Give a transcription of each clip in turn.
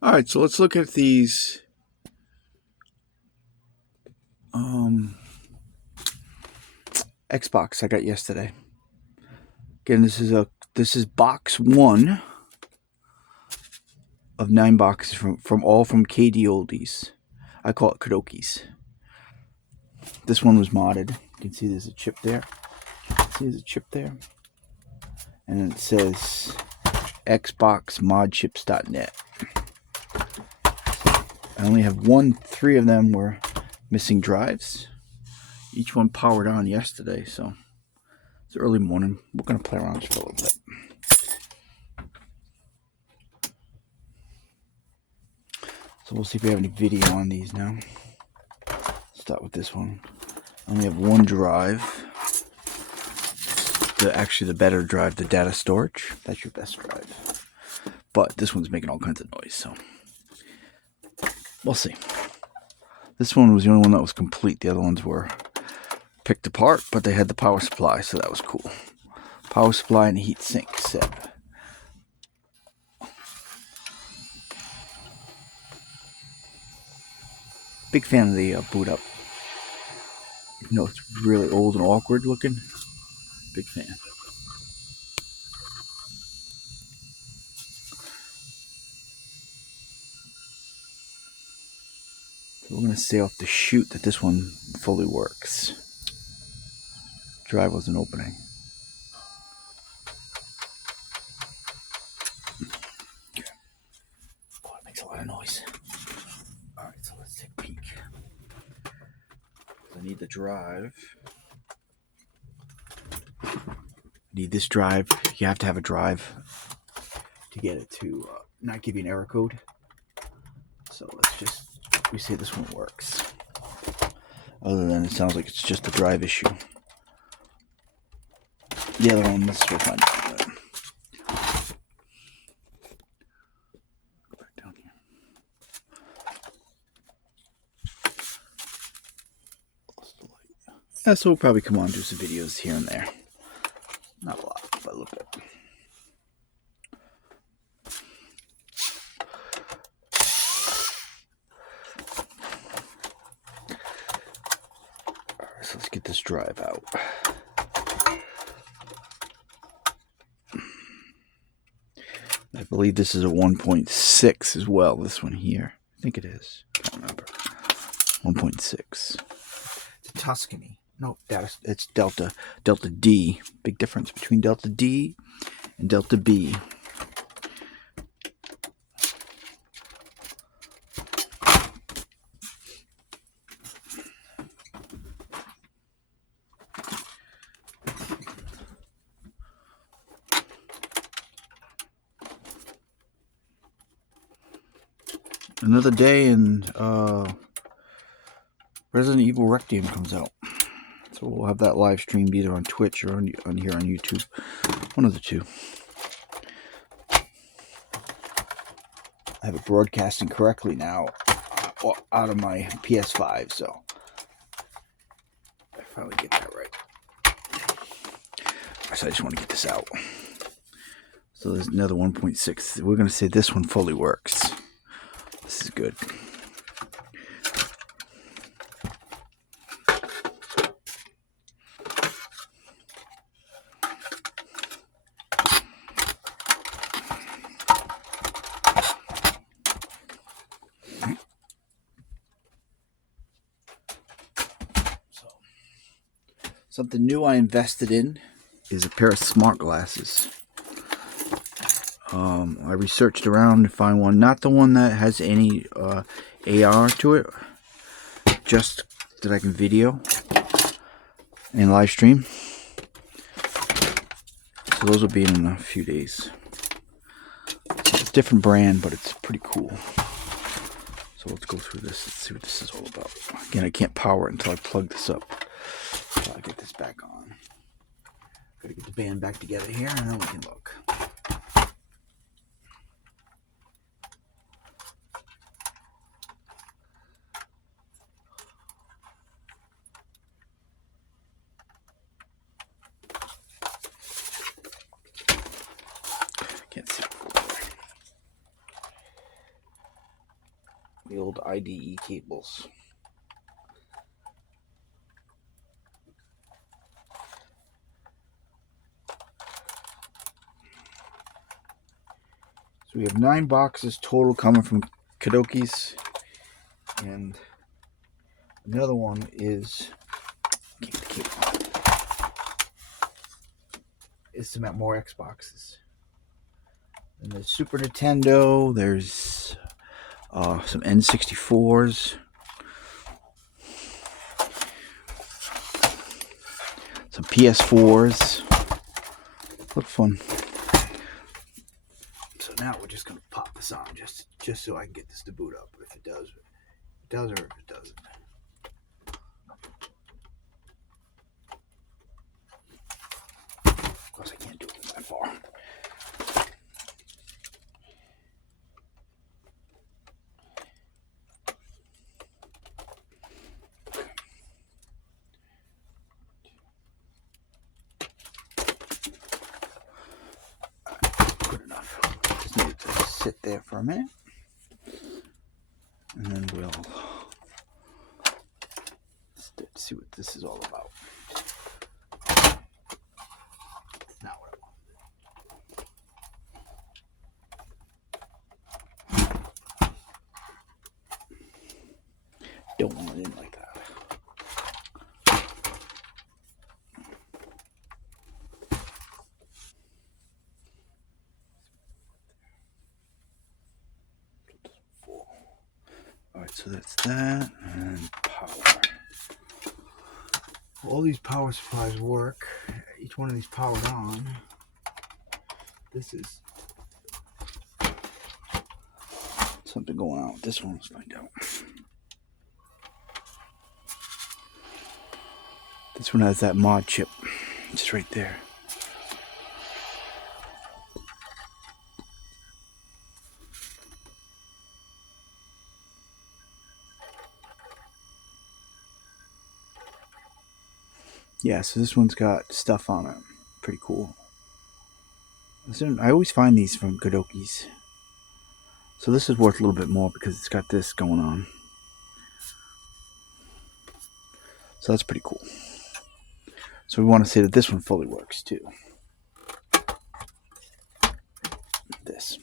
Alright, so let's look at these Xbox I got yesterday. Again, this is box 1 of 9 boxes from DKOlies. I call it Kadoki's. This one was modded. You can see there's a chip there. And then it says xboxmodchips.net. I only have 3 of them were missing drives. Each one powered on yesterday, so it's early morning. We're going to play around just for a little bit. So we'll see if we have any video on these now. Start with this one. I only have 1 drive. Actually the better drive, the data storage. That's your best drive. But this one's making all kinds of noise, so we'll see. This one was the only one that was complete. The other ones were picked apart, but they had the power supply, so that was cool. Power supply and heat sink set. Big fan of the boot up. You know, it's really old and awkward looking. Big fan. So we're going to say off the chute that this one fully works. Drive wasn't opening. Okay. Oh, it makes a lot of noise. Alright, so let's take a peek. I need the drive. Need this drive. You have to have a drive to get it to not give you an error code. So we say this one works. Other than it sounds like it's just a drive issue. The other one, let's go find it. Back down here. Yeah, so we'll probably come on and do some videos here and there. Not a lot, but a little bit. Alright, so let's get this drive out. I believe this is a 1.6 as well, this one here. I think it is. I can't remember. 1.6. It's a Tuscany. No, it's Delta D. Big difference between Delta D and Delta B. Another day and Resident Evil Rectium comes out. So we'll have that live streamed either on Twitch or on here on YouTube. One of the two. I have it broadcasting correctly now out of my PS5, so I finally get that right. So I just want to get this out. So there's another 1.6. We're going to say this one fully works. This is good. Something new I invested in is a pair of smart glasses. I researched around to find one, not the one that has any AR to it, just that I can video and live stream. So those will be in a few days. It's a different brand, but it's pretty cool. So let's go through this. Let's see what this is all about. Again, I can't power it until I plug this up. So I'll get this back on. Gotta get the band back together here, and then we can look. Can't see. The old IDE cables. So we have 9 boxes total coming from DKOlies, and another one is some more Xboxes. And there's Super Nintendo. There's some N64s. Some PS4s. Look fun. So now we're just gonna pop this on just so I can get this to boot up. If it does or if it doesn't. Of course I can't do it that far. Good enough. Just need it to sit there for a minute. And then we'll see what this is all about. Now what I want. Don't want it in like that. Alright, so that's that, and power. All these power supplies work. Each one of these powered on. This is something going on with this one. Let's find out. This one has that mod chip. Just right there. Yeah, so this one's got stuff on it. Pretty cool. I always find these from DKOlies. So this is worth a little bit more because it's got this going on. So that's pretty cool. So we want to say that this one fully works too. This.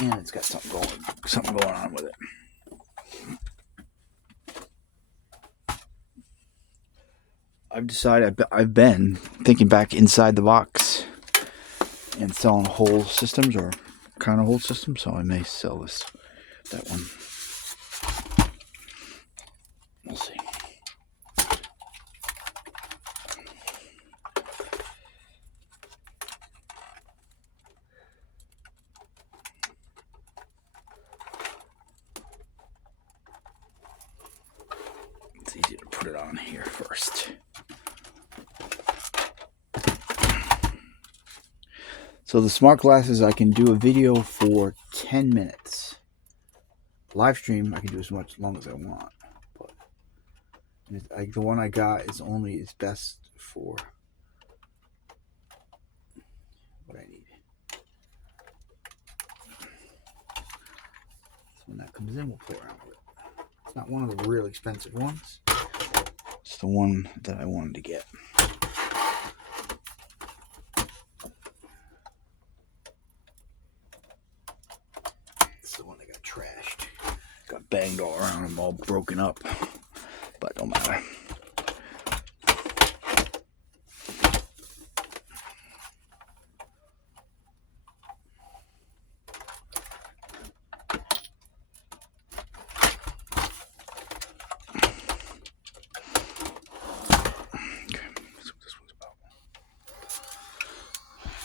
And it's got something going on with it. I've decided, I've been thinking back inside the box and selling whole systems or kind of whole systems, so I may sell that one. We'll see. It's easy to put it on here first. So the smart glasses, I can do a video for 10 minutes. Live stream, I can do as long as I want. But the one I got is best for what I need. So when that comes in, we'll play around with it. It's not one of the real expensive ones. It's the one that I wanted to get. It's the one that got trashed. Got banged all around them, all broken up. But don't matter.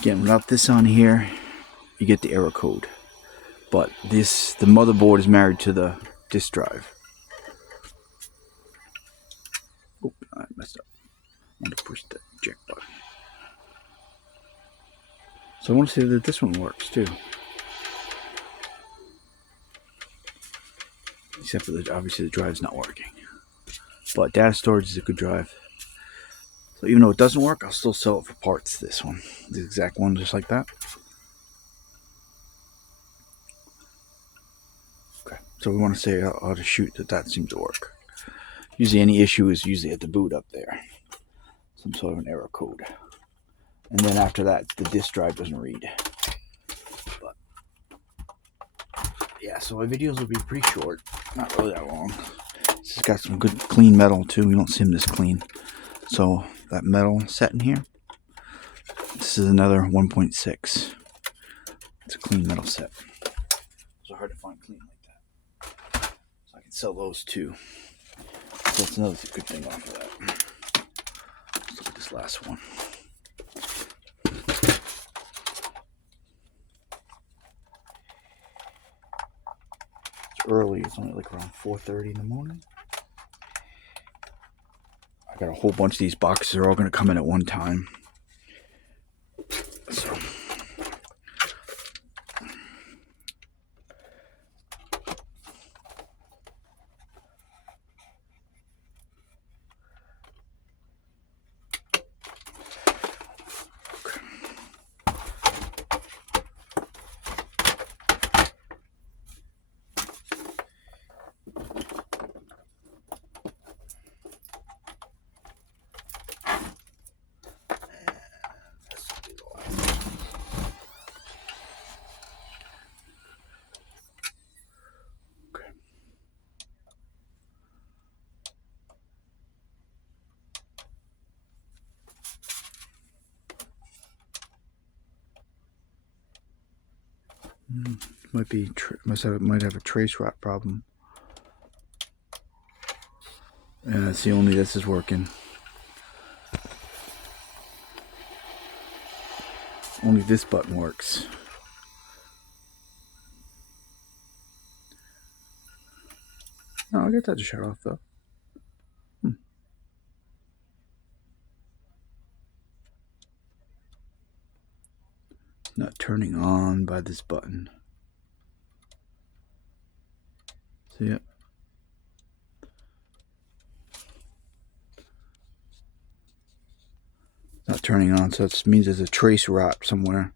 Again, without this on here, you get the error code. But the motherboard is married to the disk drive. Oh, I messed up. I'm going to push the eject button. So I want to see that this one works too. Except for obviously the drive's not working. But data storage is a good drive. So even though it doesn't work, I'll still sell it for parts. This one, the exact one, just like that. So we want to say how to shoot that seems to work. Usually any issue is usually at the boot up there. Some sort of an error code. And then after that, the disk drive doesn't read. But yeah, so my videos will be pretty short. Not really that long. It's got some good clean metal too. You don't see them this clean. So that metal set in here. This is another 1.6. It's a clean metal set. It's hard to find clean like that. So I can sell those too. So that's another good thing off of that. Let's look at this last one. It's early. It's only like around 4:30 in the morning. I got a whole bunch of these boxes. They're all going to come in at one time. So might have a trace rot problem. Yeah, see, only this is working. Only this button works. No, I'll get that to shut off though. Not turning on by this button. See it? Not turning on, so it means there's a trace rot somewhere.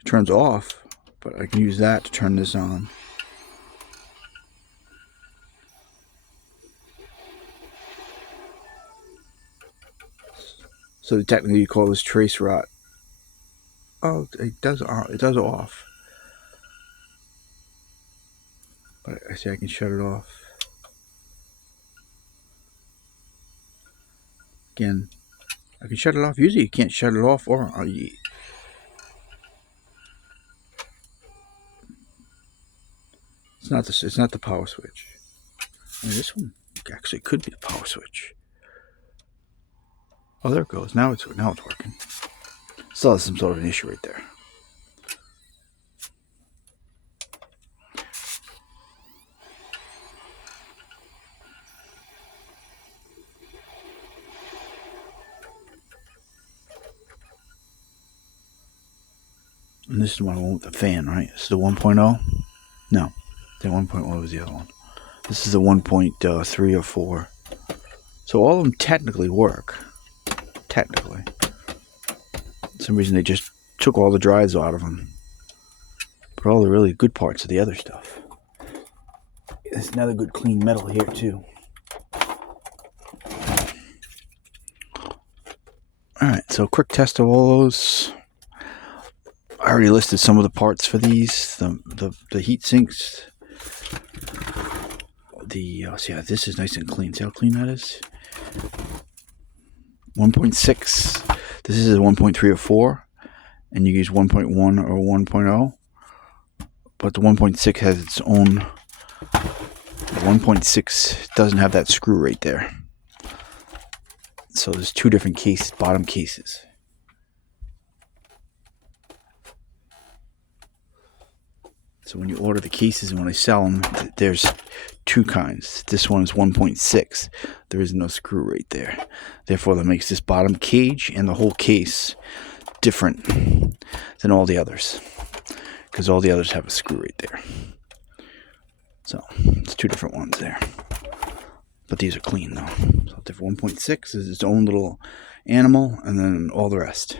It turns off, but I can use that to turn this on. So technically you call this trace rot. Oh, it does off. But I see I can shut it off. Again, I can shut it off. Usually you can't shut it off or it's not the power switch. I mean, this one actually could be the power switch. Oh, there it goes. Now it's working. Still has some sort of an issue right there. And this is the one with the fan, right? This is the 1.0? No, the 1.1 was the other one. This is the 1.3 or 4. So all of them technically work. Technically. For some reason they just took all the drives out of them. But all the really good parts of the other stuff. There's another good clean metal here too. Alright, so quick test of all those. I already listed some of the parts for these. The heat sinks. See, this is nice and clean. See how clean that is? 1.6. This is a 1.3 or 4. And you use 1.1 or 1.0. But the 1.6 has its own. The 1.6 doesn't have that screw right there. So there's two different bottom cases. So when you order the cases and when I sell them, there's two kinds. This one is 1.6. There is no screw right there. Therefore, that makes this bottom cage and the whole case different than all the others. Because all the others have a screw right there. So, it's two different ones there. But these are clean though. So, 1.6 is its own little animal, and then all the rest.